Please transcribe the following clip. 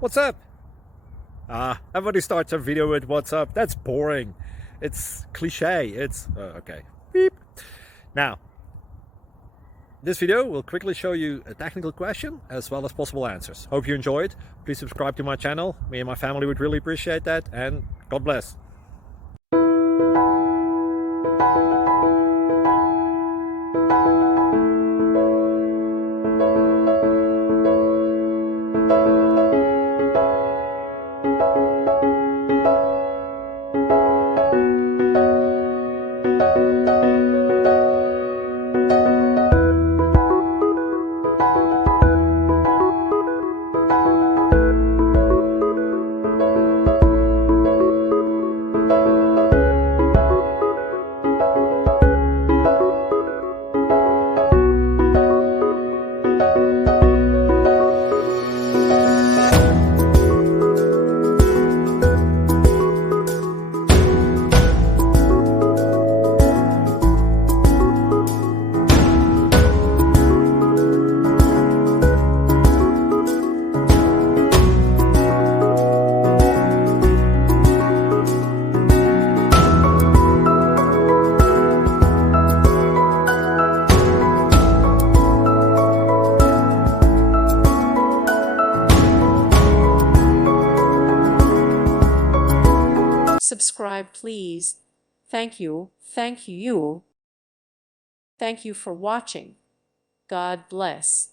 What's up? Everybody starts a video with what's up. That's boring. It's cliche. It's okay. Beep. Now, this video will quickly show you a technical question as well as possible answers. Hope you enjoyed. Please subscribe to my channel. Me and my family would really appreciate that, and God bless. Subscribe, please. Thank you. Thank you. Thank you for watching. God bless.